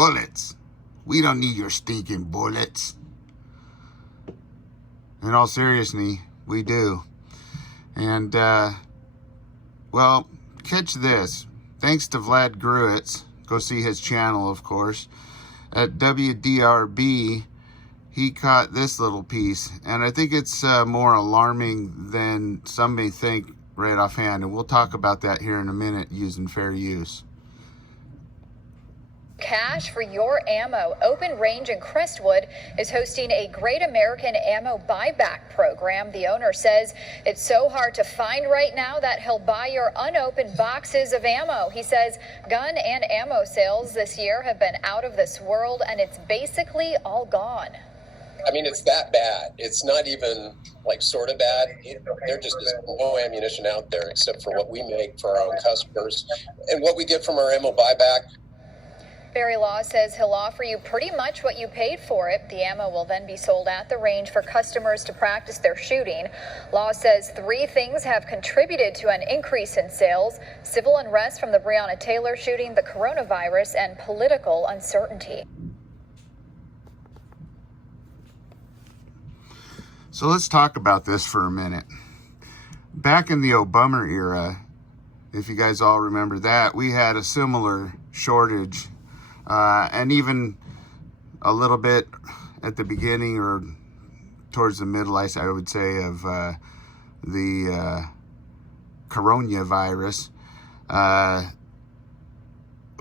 bullets. We don't need your stinking bullets. In all seriousness, we do. And, well, catch this. Thanks to Vlad Gruitz, go see his channel, of course, at WDRB, he caught this little piece. And I think it's more alarming than some may think right offhand. And we'll talk about that here in a minute using fair use. Cash for your ammo. Open Range in Crestwood is hosting a Great American Ammo Buyback program. The owner says it's so hard to find right now that he'll buy your unopened boxes of ammo. He says gun and ammo sales this year have been out of this world, and it's basically all gone. I mean, it's that bad. It's not even like sort of bad. There just is no ammunition out there except for what we make for our own customers and what we get from our ammo buyback. Barry Law says he'll offer you pretty much what you paid for it. The ammo will then be sold at the range for customers to practice their shooting. Law says 3 things have contributed to an increase in sales: civil unrest from the Breonna Taylor shooting, the coronavirus, and political uncertainty. So let's talk about this for a minute. Back in the Obama era, if you guys all remember that, we had a similar shortage, and even a little bit at the beginning or towards the middle, I would say, of the coronavirus.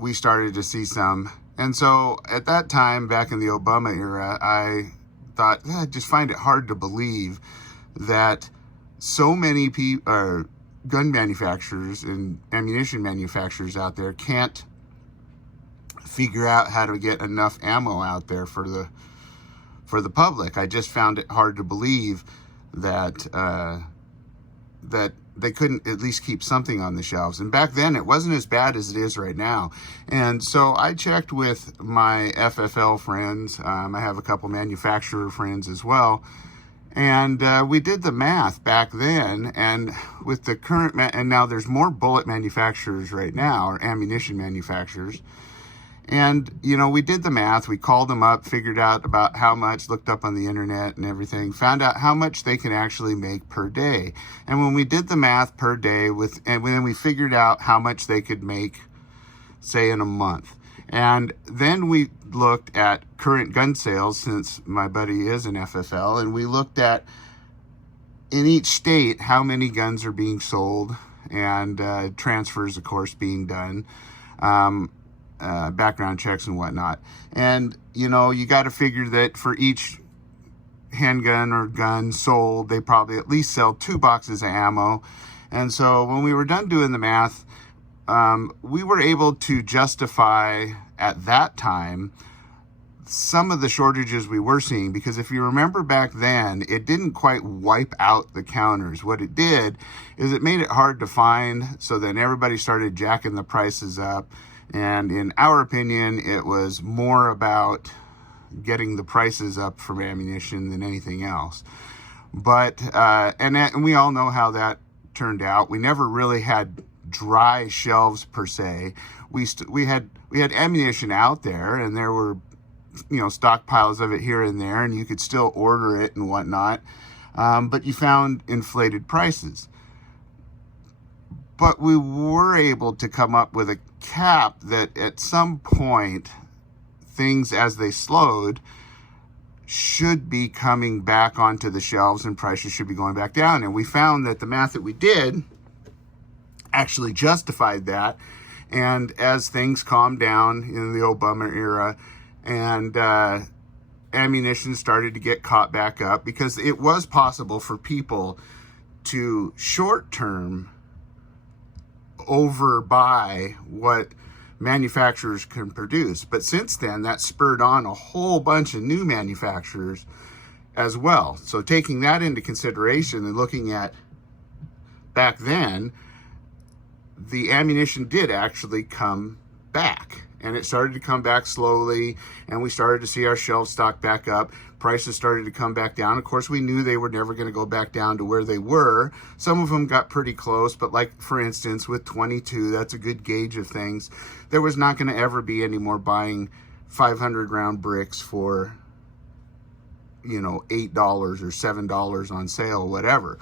We started to see some. And so at that time, back in the Obama era, I thought, I just find it hard to believe that so many gun manufacturers and ammunition manufacturers out there can't figure out how to get enough ammo out there for the public. I just found it hard to believe that that they couldn't at least keep something on the shelves. And back then, it wasn't as bad as it is right now. And so I checked with my FFL friends. I have a couple manufacturer friends as well. And we did the math back then. And with the current, and now there's more bullet manufacturers right now, or ammunition manufacturers. And, you know, we did the math, we called them up, figured out about how much, looked up on the internet and everything, found out how much they can actually make per day. And when we did the math per day, and then we figured out how much they could make, say, in a month. And then we looked at current gun sales, since my buddy is an FFL, and we looked at, in each state, how many guns are being sold, and transfers, of course, being done. Background checks and whatnot. And, you know, you got to figure that for each handgun or gun sold, they probably at least sell 2 boxes of ammo. And so when we were done doing the math, we were able to justify at that time some of the shortages we were seeing, because if you remember back then, it didn't quite wipe out the counters. What it did is it made it hard to find, so then everybody started jacking the prices up. And in our opinion, it was more about getting the prices up for ammunition than anything else. But, and we all know how that turned out. We never really had dry shelves per se. We had ammunition out there, and there were, you know, stockpiles of it here and there, and you could still order it and whatnot. But you found inflated prices. But we were able to come up with a cap that at some point, things as they slowed should be coming back onto the shelves and prices should be going back down. And we found that the math that we did actually justified that. And as things calmed down in the Obama era and ammunition started to get caught back up, because it was possible for people to short-term overbuy what manufacturers can produce. But since then, that spurred on a whole bunch of new manufacturers as well. So taking that into consideration and looking at back then, the ammunition did actually come back. And it started to come back slowly, and we started to see our shelves stock back up. Prices started to come back down. Of course, we knew they were never going to go back down to where they were. Some of them got pretty close, but like, for instance, with 22, that's a good gauge of things. There was not going to ever be any more buying 500 round bricks for, $8 or $7 on sale, whatever.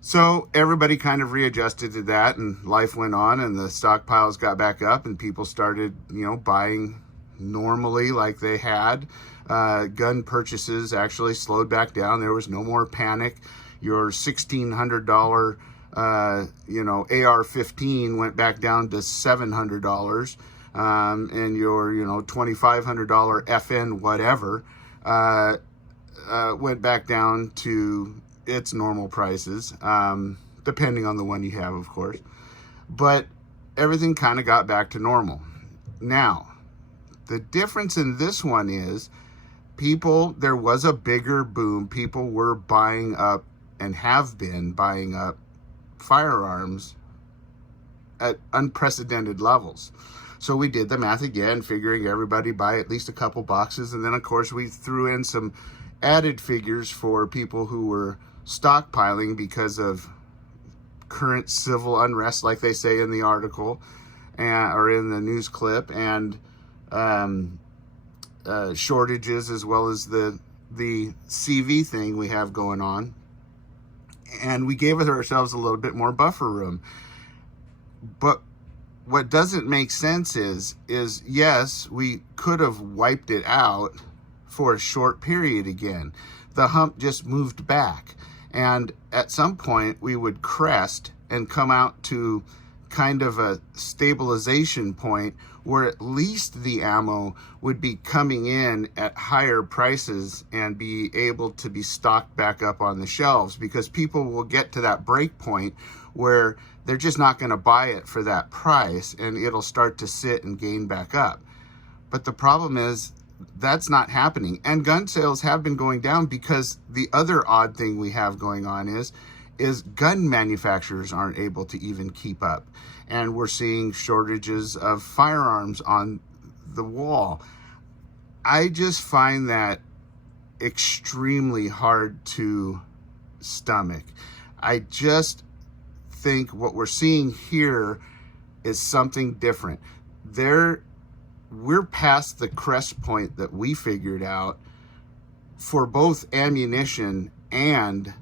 So everybody kind of readjusted to that, and life went on, and the stockpiles got back up, and people started, buying normally like they had. Gun purchases actually slowed back down. There was no more panic. Your $1,600, AR-15 went back down to $700, and your, $2,500 FN whatever went back down to its normal prices, depending on the one you have, of course. But everything kind of got back to normal. Now, the difference in this one is there was a bigger boom. People were buying up and have been buying up firearms at unprecedented levels. So we did the math again, figuring everybody buy at least a couple boxes. And then, of course, we threw in some added figures for people who were stockpiling because of current civil unrest, like they say in the article or in the news clip, and shortages, as well as the CV thing we have going on. And we gave ourselves a little bit more buffer room. But what doesn't make sense is yes, we could have wiped it out for a short period again. The hump just moved back. And at some point, we would crest and come out to kind of a stabilization point where at least the ammo would be coming in at higher prices and be able to be stocked back up on the shelves, because people will get to that break point where they're just not going to buy it for that price, and it'll start to sit and gain back up. But the problem is that's not happening. And gun sales have been going down because the other odd thing we have going on is gun manufacturers aren't able to even keep up. And we're seeing shortages of firearms on the wall. I just find that extremely hard to stomach. I just think what we're seeing here is something different. We're past the crest point that we figured out for both ammunition and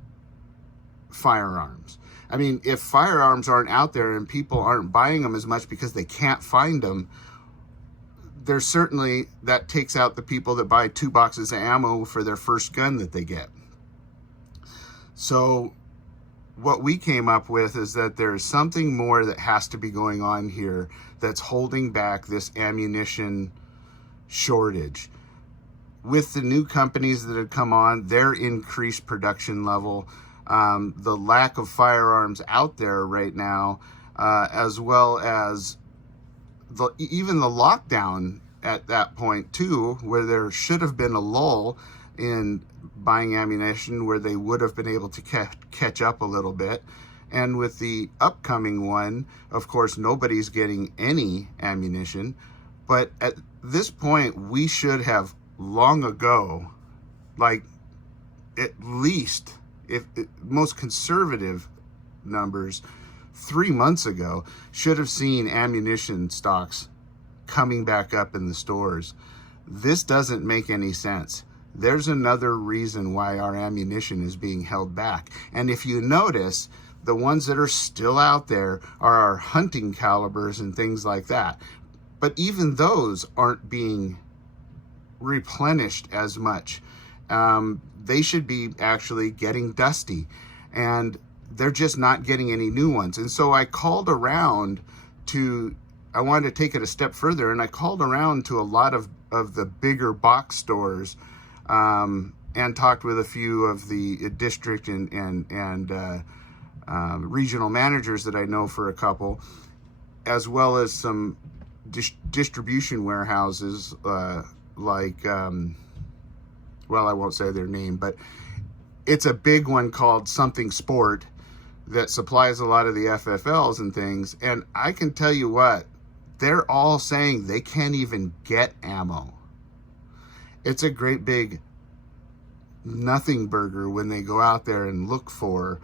firearms. I mean, if firearms aren't out there and people aren't buying them as much because they can't find them, there's certainly, that takes out the people that buy 2 boxes of ammo for their first gun that they get. So what we came up with is that there's something more that has to be going on here that's holding back this ammunition shortage. With the new companies that have come on, their increased production level, the lack of out there right now, as well as even the lockdown at that point too, where there should have been a lull in buying ammunition where they would have been able to catch up a little bit. And with the upcoming one, of course, nobody's getting any ammunition. But at this point, we should have long ago, like at least, if most conservative numbers, 3 months ago, should have seen ammunition stocks coming back up in the stores. This doesn't make any sense. There's another reason why our ammunition is being held back. And if you notice, the ones that are still out there are our hunting calibers and things like that. But even those aren't being replenished as much. They should be actually getting dusty, and they're just not getting any new ones. And so I called around I wanted to take it a step further, and I called around to a lot of the bigger box stores, and talked with a few of the district and regional managers that I know for a couple, as well as some distribution warehouses, like, well, I won't say their name, but it's a big one called Something Sport that supplies a lot of the FFLs and things. And I can tell you what, they're all saying they can't even get ammo. It's a great big nothing burger when they go out there and look for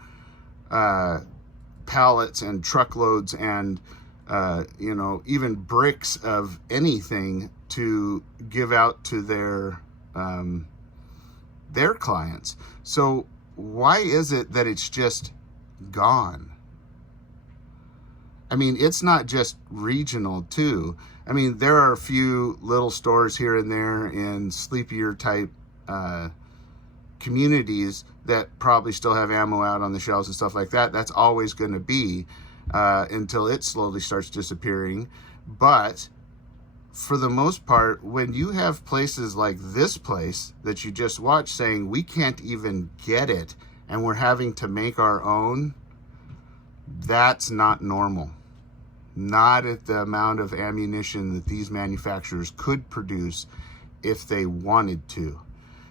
pallets and truckloads and you know, even bricks of anything to give out to their clients. So why is it that it's just gone? I mean, it's not just regional too. I mean, there are a few little stores here and there in sleepier type communities that probably still have ammo out on the shelves and stuff like that. That's always going to be until it slowly starts disappearing. But for the most part, when you have places like this place that you just watched saying we can't even get it and we're having to make our own, that's not normal. Not at the amount of ammunition that these manufacturers could produce if they wanted to.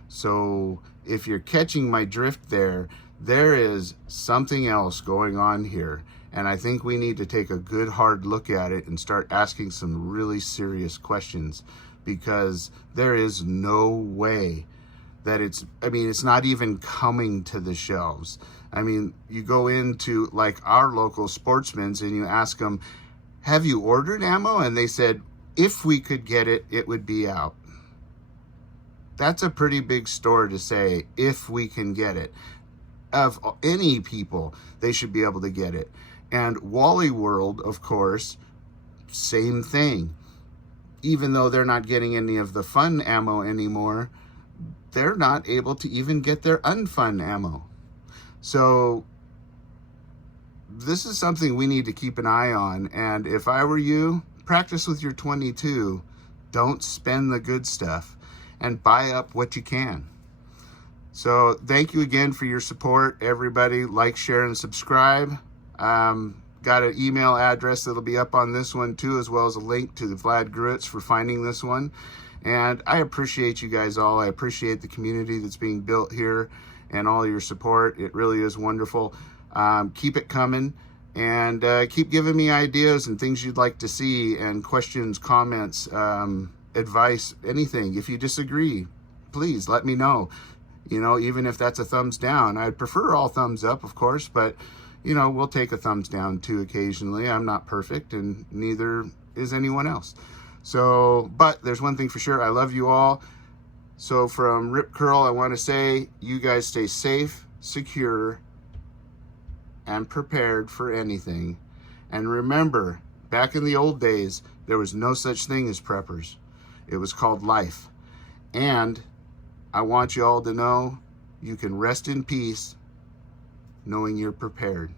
So if you're catching my drift there is something else going on here. And I think we need to take a good hard look at it and start asking some really serious questions, because there is no way that it's not even coming to the shelves. I mean, you go into like our local Sportsman's and you ask them, have you ordered ammo? And they said, if we could get it, it would be out. That's a pretty big store to say, if we can get it. Of any people, they should be able to get it. And Wally World, of course, same thing. Even though they're not getting any of the fun ammo anymore, they're not able to even get their unfun ammo. So this is something we need to keep an eye on. And if I were you, practice with your 22. Don't spend the good stuff and buy up what you can. So thank you again for your support, everybody. Like, share, and subscribe. Got an email address that'll be up on this one too, as well as a link to the Vlad Gruitz for finding this one. And I appreciate you guys all. I appreciate the community that's being built here and all your support. It really is wonderful. Keep it coming, and keep giving me ideas and things you'd like to see, and questions, comments, advice, anything. If you disagree, please let me know. You know, even if that's a thumbs down. I'd prefer all thumbs up, of course, but you know, we'll take a thumbs down too occasionally. I'm not perfect, and neither is anyone else. So, but there's one thing for sure. I love you all. So from Rip Curl, I want to say, you guys stay safe, secure, and prepared for anything. And remember, back in the old days, there was no such thing as preppers. It was called life. And I want you all to know you can rest in peace knowing you're prepared.